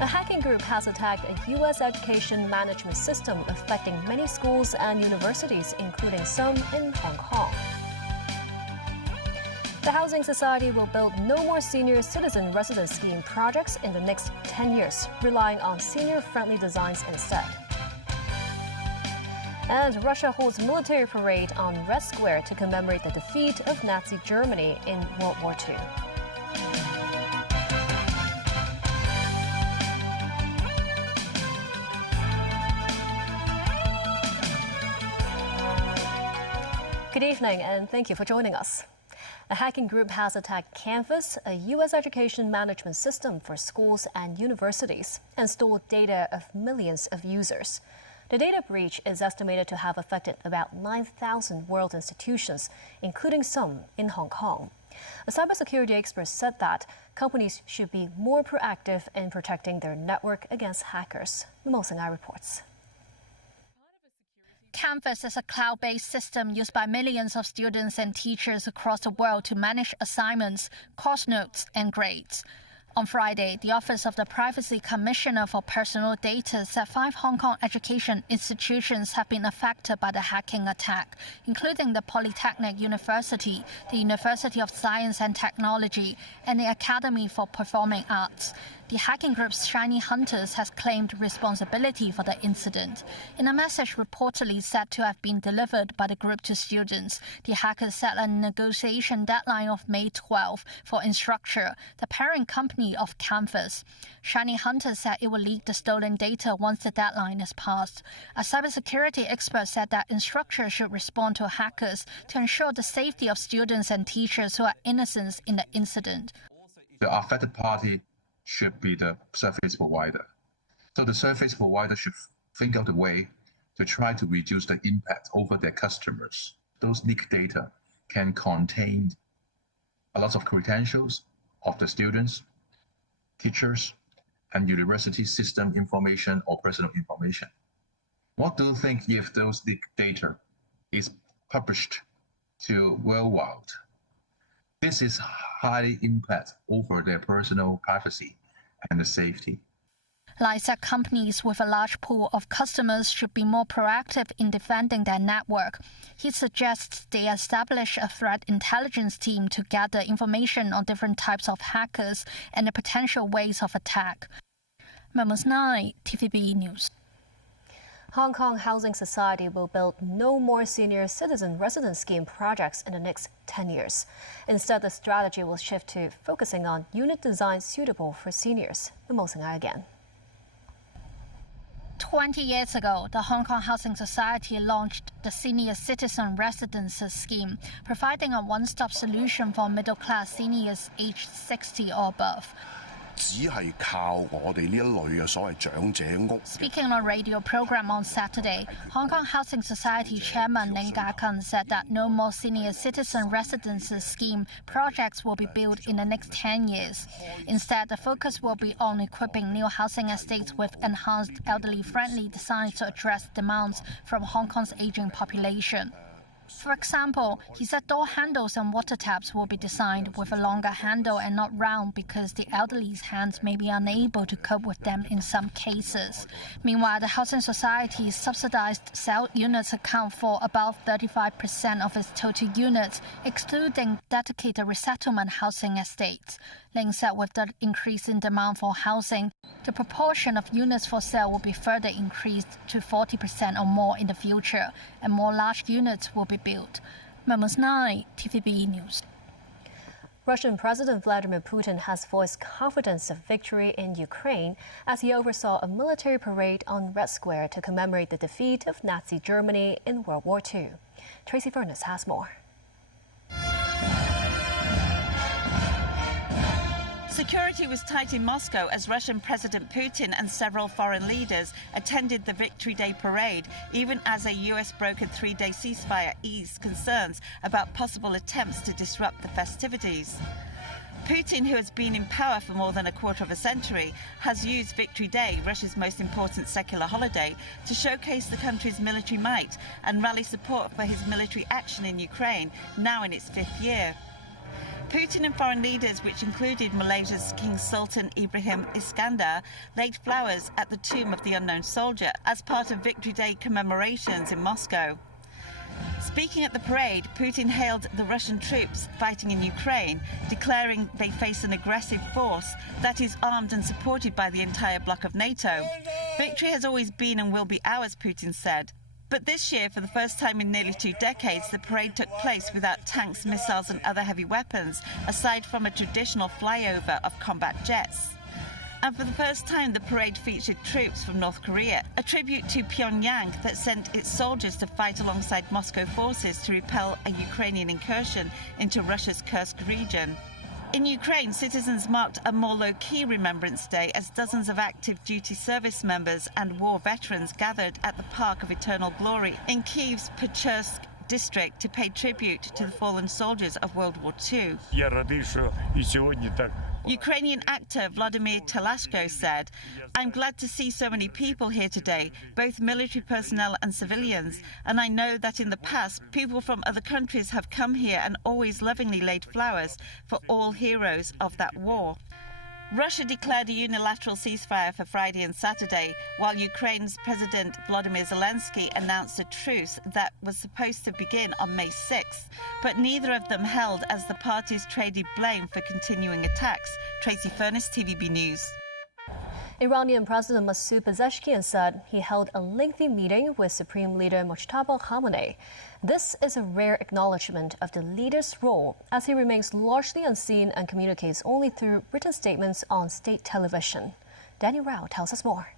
A hacking group has attacked a U.S. education management system affecting many schools and universities, including some in Hong Kong. The Housing Society will build no more senior citizen residence scheme projects in the next 10 years, relying on senior-friendly designs instead. And Russia holds military parade on Red Square to commemorate the defeat of Nazi Germany in World War II. Good evening, and thank you for joining us. A hacking group has attacked Canvas, a U.S. education management system for schools and universities, and stole data of millions of users. The data breach is estimated to have affected about 9,000 world institutions, including some in Hong Kong. A cybersecurity expert said that companies should be more proactive in protecting their network against hackers. Mo Seng-ai reports. Canvas is a cloud-based system used by millions of students and teachers across the world to manage assignments, course notes, and grades. On Friday, the Office of the Privacy Commissioner for Personal Data said 5 Hong Kong education institutions have been affected by the hacking attack, including the Polytechnic University, the University of Science and Technology, and the Academy for Performing Arts. The hacking group's Shiny Hunters has claimed responsibility for the incident. In a message reportedly said to have been delivered by the group to students, the hackers set a negotiation deadline of May 12 for Instructure, the parent company of Canvas. Shiny Hunters said it will leak the stolen data once the deadline is passed. A cybersecurity expert said that Instructure should respond to hackers to ensure the safety of students and teachers who are innocent in the incident. The affected party should be the service provider. So the service provider should think out a way to try to reduce the impact over their customers. Those leaked data can contain a lot of credentials of the students, teachers, and university system information or personal information. What do you think if those leaked data is published to worldwide? This is highly impact over their personal privacy and the safety. Lai said companies with a large pool of customers should be more proactive in defending their network. He suggests they establish a threat intelligence team to gather information on different types of hackers and the potential ways of attack. Memos 9, TVB News. Hong Kong Housing Society will build no more senior citizen residence scheme projects in the next 10 years. Instead, the strategy will shift to focusing on unit design suitable for seniors. Mo Seng-ai again. 20 years ago, the Hong Kong Housing Society launched the Senior Citizen Residences Scheme, providing a one-stop solution for middle-class seniors aged 60 or above. Speaking on a radio program on Saturday, Hong Kong Housing Society Chairman Ling Ga-kun said that no more senior citizen residences scheme projects will be built in the next 10 years. Instead, the focus will be on equipping new housing estates with enhanced elderly-friendly designs to address demands from Hong Kong's aging population. For example, he said door handles and water taps will be designed with a longer handle and not round because the elderly's hands may be unable to cope with them in some cases. Meanwhile, the Housing Society's subsidized cell units account for about 35% of its total units, excluding dedicated resettlement housing estates. Ling said with the increase in demand for housing, the proportion of units for sale will be further increased to 40% or more in the future, and more large units will be built. Memos 9, TVB News. Russian President Vladimir Putin has voiced confidence of victory in Ukraine as he oversaw a military parade on Red Square to commemorate the defeat of Nazi Germany in World War II. Tracy Furness has more. Security was tight in Moscow as Russian President Putin and several foreign leaders attended the Victory Day parade, even as a US-brokered 3-day ceasefire eased concerns about possible attempts to disrupt the festivities. Putin, who has been in power for more than a quarter of a century, has used Victory Day, Russia's most important secular holiday, to showcase the country's military might and rally support for his military action in Ukraine, now in its 5th year. Putin and foreign leaders, which included Malaysia's King Sultan Ibrahim Iskandar, laid flowers at the tomb of the unknown soldier as part of Victory Day commemorations in Moscow. Speaking at the parade, Putin hailed the Russian troops fighting in Ukraine, declaring they face an aggressive force that is armed and supported by the entire bloc of NATO. Victory has always been and will be ours, Putin said. But this year, for the first time in nearly 2 decades, the parade took place without tanks, missiles and other heavy weapons, aside from a traditional flyover of combat jets. And for the first time, the parade featured troops from North Korea, a tribute to Pyongyang that sent its soldiers to fight alongside Moscow forces to repel a Ukrainian incursion into Russia's Kursk region. In Ukraine, citizens marked a more low-key Remembrance Day as dozens of active duty service members and war veterans gathered at the Park of Eternal Glory in Kyiv's Pechursk district to pay tribute to the fallen soldiers of World War II. Ukrainian actor Vladimir Telashko said, "I'm glad to see so many people here today, both military personnel and civilians, and I know that in the past, people from other countries have come here and always lovingly laid flowers for all heroes of that war." Russia declared a unilateral ceasefire for Friday and Saturday, while Ukraine's President Volodymyr Zelensky announced a truce that was supposed to begin on May 6th. But neither of them held as the parties traded blame for continuing attacks. Tracy Furness, TVB News. Iranian President Masoud Pezeshkian said he held a lengthy meeting with Supreme Leader Mojtaba Khamenei. This is a rare acknowledgement of the leader's role, as he remains largely unseen and communicates only through written statements on state television. Danny Rao tells us more.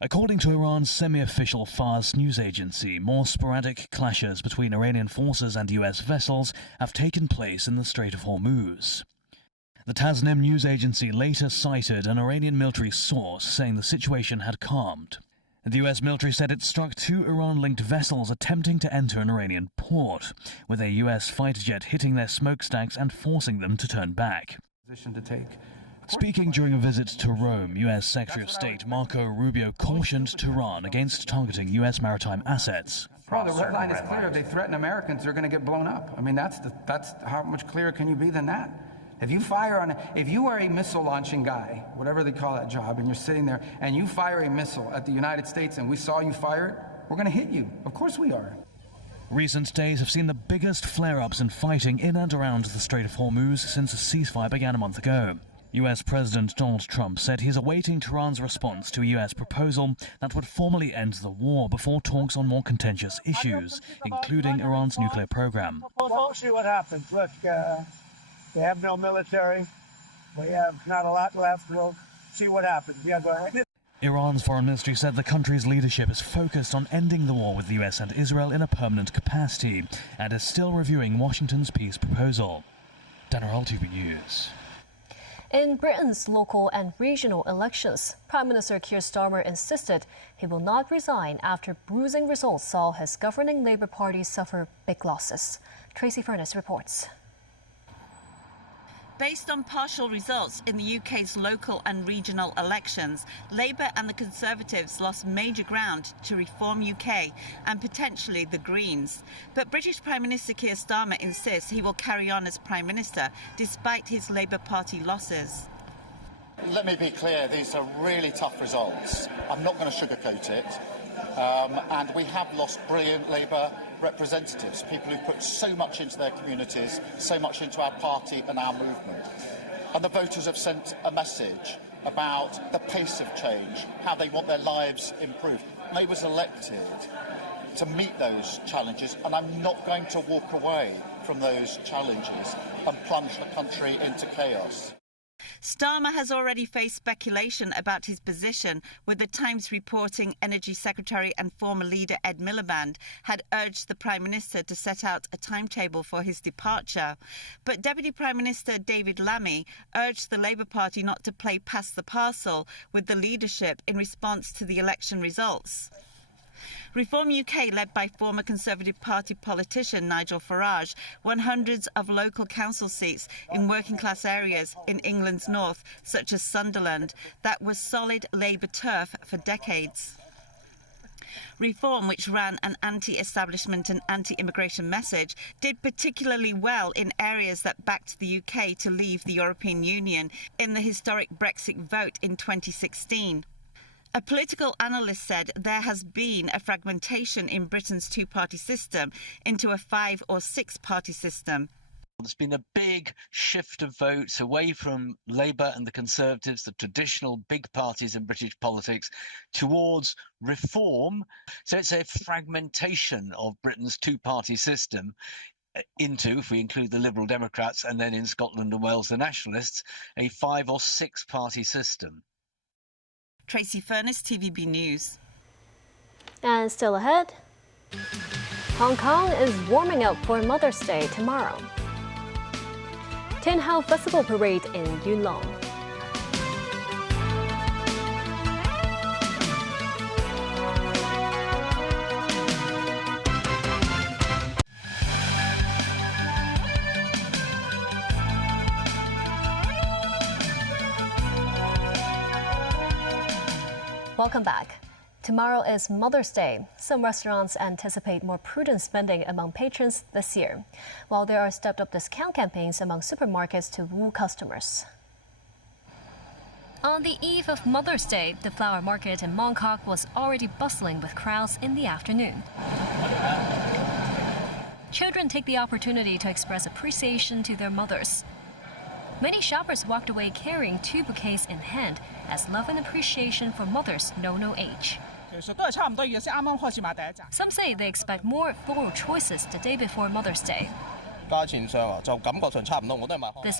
According to Iran's semi-official Fars news agency, more sporadic clashes between Iranian forces and US vessels have taken place in the Strait of Hormuz. The Tasnim news agency later cited an Iranian military source saying the situation had calmed. The US military said it struck 2 Iran-linked vessels attempting to enter an Iranian port, with a US fighter jet hitting their smokestacks and forcing them to turn back. Speaking during a visit to Rome, US Secretary of State Marco Rubio cautioned Tehran against targeting US maritime assets. Well, the red line is clear. If they threaten Americans, they're going to get blown up. I mean, that's how much clearer can you be than that? If you are a missile launching guy, whatever they call that job, and you're sitting there and you fire a missile at the United States and we saw you fire it, we're going to hit you. Of course we are. Recent days have seen the biggest flare-ups in fighting in and around the Strait of Hormuz since a ceasefire began a month ago. US President Donald Trump said he's awaiting Tehran's response to a US proposal that would formally end the war before talks on more contentious issues, including Iran's nuclear program. We'll see what happens. Look, we have no military. We have not a lot left. We'll see what happens. Yeah, go ahead. Iran's foreign ministry said the country's leadership is focused on ending the war with the US and Israel in a permanent capacity and is still reviewing Washington's peace proposal. Daniel Hall, TV News. In Britain's local and regional elections, Prime Minister Keir Starmer insisted he will not resign after bruising results saw his governing Labour Party suffer big losses. Tracy Furness reports. Based on partial results in the UK's local and regional elections, Labour and the Conservatives lost major ground to Reform UK and potentially the Greens. But British Prime Minister Keir Starmer insists he will carry on as Prime Minister despite his Labour Party losses. Let me be clear, these are really tough results. I'm not going to sugarcoat it. And we have lost brilliant Labour representatives, people who've put so much into their communities, so much into our party and our movement. And the voters have sent a message about the pace of change, how they want their lives improved. Labour's elected to meet those challenges, and I'm not going to walk away from those challenges and plunge the country into chaos. Starmer has already faced speculation about his position, with the Times reporting Energy Secretary and former leader Ed Miliband had urged the Prime Minister to set out a timetable for his departure. But Deputy Prime Minister David Lammy urged the Labour Party not to play pass the parcel with the leadership in response to the election results. Reform UK, led by former Conservative Party politician Nigel Farage, won hundreds of local council seats in working-class areas in England's north, such as Sunderland, that was solid Labour turf for decades. Reform, which ran an anti-establishment and anti-immigration message, did particularly well in areas that backed the UK to leave the European Union in the historic Brexit vote in 2016. A political analyst said there has been a fragmentation in Britain's two-party system into a 5- or 6-party system. There's been a big shift of votes away from Labour and the Conservatives, the traditional big parties in British politics, towards reform. So it's a fragmentation of Britain's two-party system into, if we include the Liberal Democrats and then in Scotland and Wales the Nationalists, a 5- or 6-party system. Tracy Furness, TVB News. And still ahead, Hong Kong is warming up for Mother's Day tomorrow. Hau Festival parade in Yuen Long. Welcome back. Tomorrow is Mother's Day. Some restaurants anticipate more prudent spending among patrons this year, while there are stepped-up discount campaigns among supermarkets to woo customers. On the eve of Mother's Day, the flower market in Mong Kok was already bustling with crowds in the afternoon. Children take the opportunity to express appreciation to their mothers. Many shoppers walked away carrying 2 bouquets in hand, as love and appreciation for mothers know no age. Some say they expect more floral choices the day before Mother's Day. This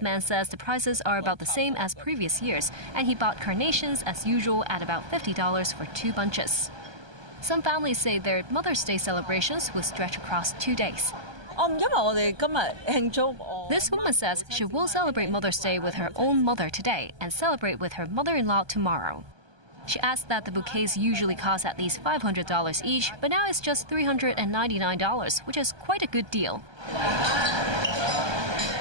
man says the prices are about the same as previous years, and he bought carnations as usual at about $50 for 2 bunches. Some families say their Mother's Day celebrations will stretch across 2 days. This woman says she will celebrate Mother's Day with her own mother today and celebrate with her mother-in-law tomorrow. She adds that the bouquets usually cost at least $500 each, but now it's just $399, which is quite a good deal.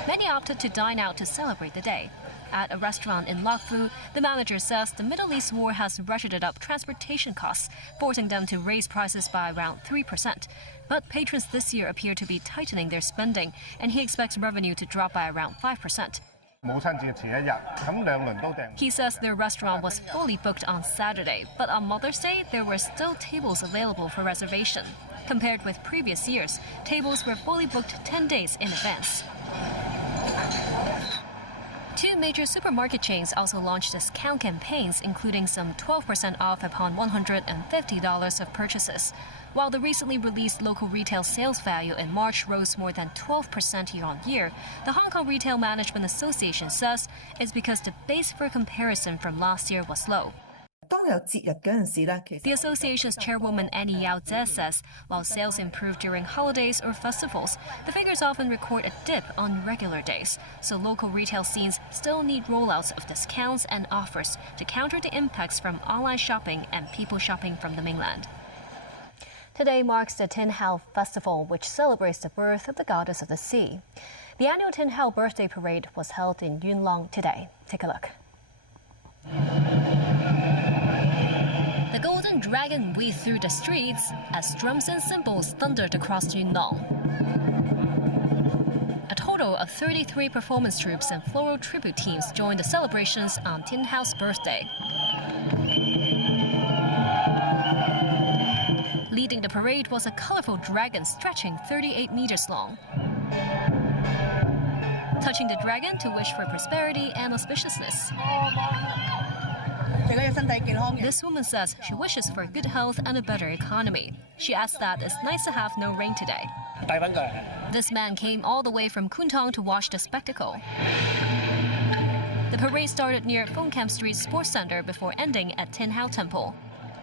Many opted to dine out to celebrate the day. At a restaurant in Lok Fu, the manager says the Middle East war has ratcheted up transportation costs, forcing them to raise prices by around 3%. But patrons this year appear to be tightening their spending, and he expects revenue to drop by around 5%. He says their restaurant was fully booked on Saturday, but on Mother's Day, there were still tables available for reservation. Compared with previous years, tables were fully booked 10 days in advance. 2 major supermarket chains also launched discount campaigns, including some 12% off upon $150 of purchases. While the recently released local retail sales value in March rose more than 12% year-on-year, the Hong Kong Retail Management Association says it's because the base for comparison from last year was low. The association's chairwoman Annie Yao Zhe says while sales improve during holidays or festivals, the figures often record a dip on regular days, so local retail scenes still need rollouts of discounts and offers to counter the impacts from online shopping and people shopping from the mainland. Today marks the Hau Festival, which celebrates the birth of the goddess of the sea. The annual Hau birthday parade was held in Yuen Long today. Take a look. The golden dragon weaved through the streets as drums and cymbals thundered across Yuen Long. A total of 33 performance troupes and floral tribute teams joined the celebrations on Hau's birthday. Leading the parade was a colorful dragon stretching 38 meters long. Touching the dragon to wish for prosperity and auspiciousness. This woman says she wishes for good health and a better economy. She adds that it's nice to have no rain today. This man came all the way from Kwun Tong to watch the spectacle. The parade started near Fung Kam Street Sports Center before ending at Hau Temple.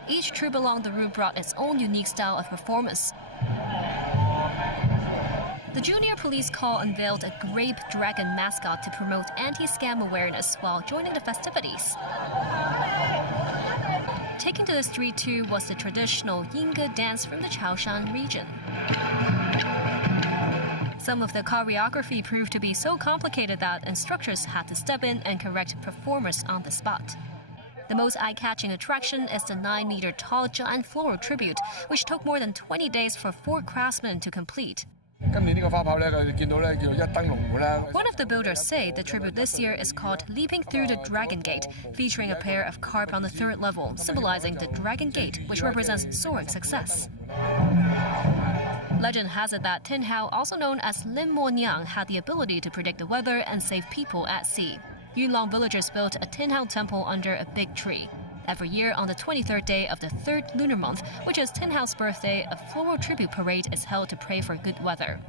Each troop along the route brought its own unique style of performance. The Junior Police Corps unveiled a grape dragon mascot to promote anti-scam awareness while joining the festivities. Taken to the street too was the traditional Yinge dance from the Chaoshan region. Some of the choreography proved to be so complicated that instructors had to step in and correct performers on the spot. The most eye-catching attraction is the 9-meter-tall giant floral tribute, which took more than 20 days for 4 craftsmen to complete. One of the builders say the tribute this year is called Leaping Through the Dragon Gate, featuring a pair of carp on the 3rd level, symbolizing the Dragon Gate, which represents soaring success. Legend has it that Tin Hau, also known as Lim Mo Niang, had the ability to predict the weather and save people at sea. Yunlong villagers built a Tin Hau temple under a big tree. Every year, on the 23rd day of the 3rd lunar month, which is Tin Hau's birthday, a floral tribute parade is held to pray for good weather.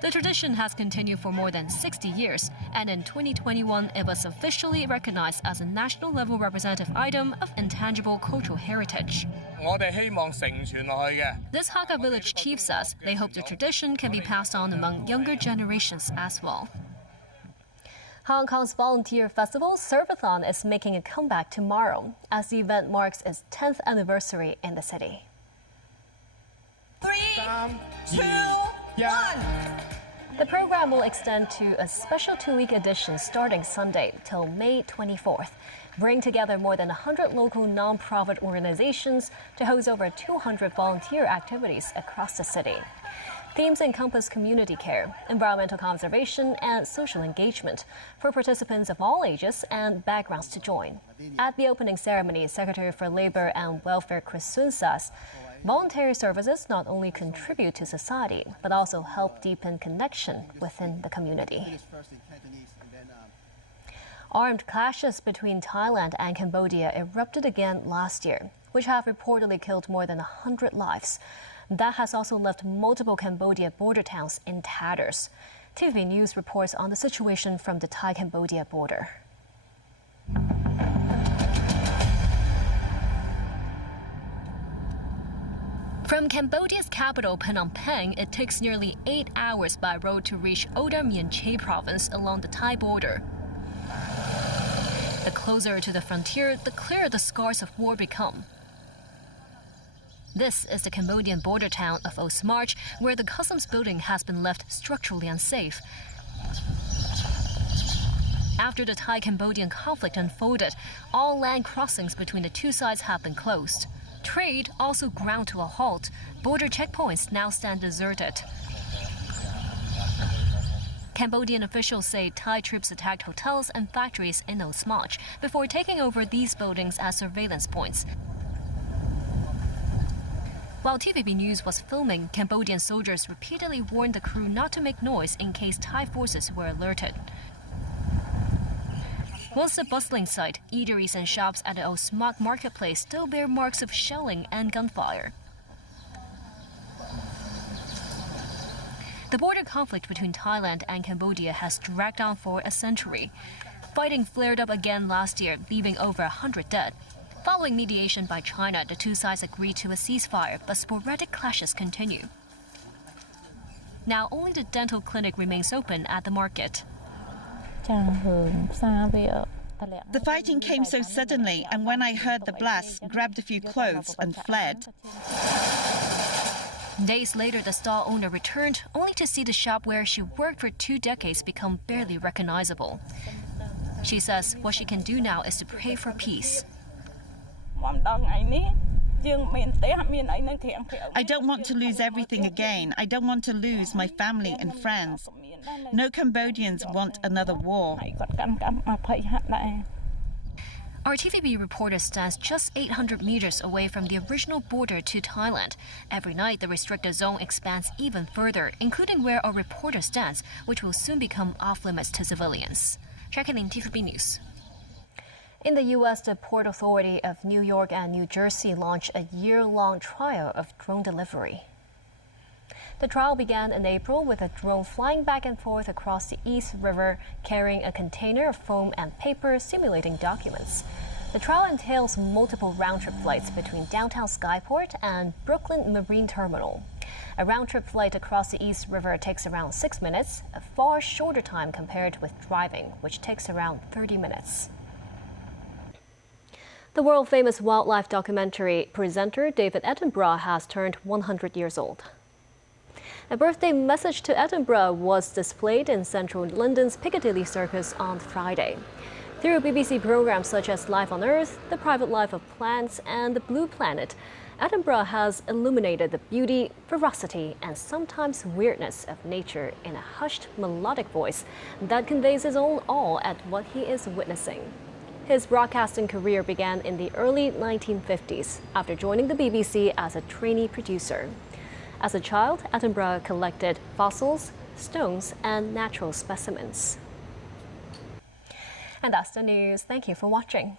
The tradition has continued for more than 60 years, and in 2021, it was officially recognized as a national-level representative item of intangible cultural heritage. This Hakka village chief says they hope the tradition can be passed on among younger generations as well. Hong Kong's volunteer festival, Surfathon, is making a comeback tomorrow as the event marks its 10th anniversary in the city. 3, 2, 1. The program will extend to a special 2-week edition starting Sunday till May 24th, bring together more than 100 local non-profit organizations to host over 200 volunteer activities across the city. Themes encompass community care, environmental conservation, and social engagement for participants of all ages and backgrounds to join. At the opening ceremony, Secretary for Labor and Welfare Chris Sun says, voluntary services not only contribute to society, but also help deepen connection within the community. Armed clashes between Thailand and Cambodia erupted again last year, which have reportedly killed more than 100 lives. That has also left multiple Cambodia border towns in tatters. TVB News reports on the situation from the Thai-Cambodia border. From Cambodia's capital, Phnom Penh, it takes nearly 8 hours by road to reach Oda Mien Che province along the Thai border. The closer to the frontier, the clearer the scars of war become. This is the Cambodian border town of Osmarch, where the customs building has been left structurally unsafe. After the Thai-Cambodian conflict unfolded, all land crossings between the two sides have been closed. Trade also ground to a halt. Border checkpoints now stand deserted. Cambodian officials say Thai troops attacked hotels and factories in Osmarch before taking over these buildings as surveillance points. While TVB News was filming, Cambodian soldiers repeatedly warned the crew not to make noise in case Thai forces were alerted. Once a bustling site, eateries and shops at the Osmarch marketplace still bear marks of shelling and gunfire. The border conflict between Thailand and Cambodia has dragged on for a century. Fighting flared up again last year, leaving over 100 dead. Following mediation by China, the two sides agreed to a ceasefire, but sporadic clashes continue. Now only the dental clinic remains open at the market. The fighting came so suddenly, and when I heard the blast, grabbed a few clothes and fled. Days later, the stall owner returned, only to see the shop where she worked for 2 decades become barely recognizable. She says what she can do now is to pray for peace. I don't want to lose everything again. I don't want to lose my family and friends. No Cambodians want another war. Our TVB reporter stands just 800 meters away from the original border to Thailand. Every night, the restricted zone expands even further, including where our reporter stands, which will soon become off-limits to civilians. Checking in TVB News. In the U.S., the Port Authority of New York and New Jersey launched a year-long trial of drone delivery. The trial began in April with a drone flying back and forth across the East River, carrying a container of foam and paper simulating documents. The trial entails multiple round-trip flights between downtown Skyport and Brooklyn Marine Terminal. A round-trip flight across the East River takes around 6 minutes, a far shorter time compared with driving, which takes around 30 minutes. The world-famous wildlife documentary presenter David Attenborough has turned 100 years old. A birthday message to Attenborough was displayed in central London's Piccadilly Circus on Friday. Through BBC programs such as Life on Earth, The Private Life of Plants and The Blue Planet, Attenborough has illuminated the beauty, ferocity, and sometimes weirdness of nature in a hushed, melodic voice that conveys his own awe at what he is witnessing. His broadcasting career began in the early 1950s after joining the BBC as a trainee producer. As a child, Attenborough collected fossils, stones, and natural specimens. And that's the news. Thank you for watching.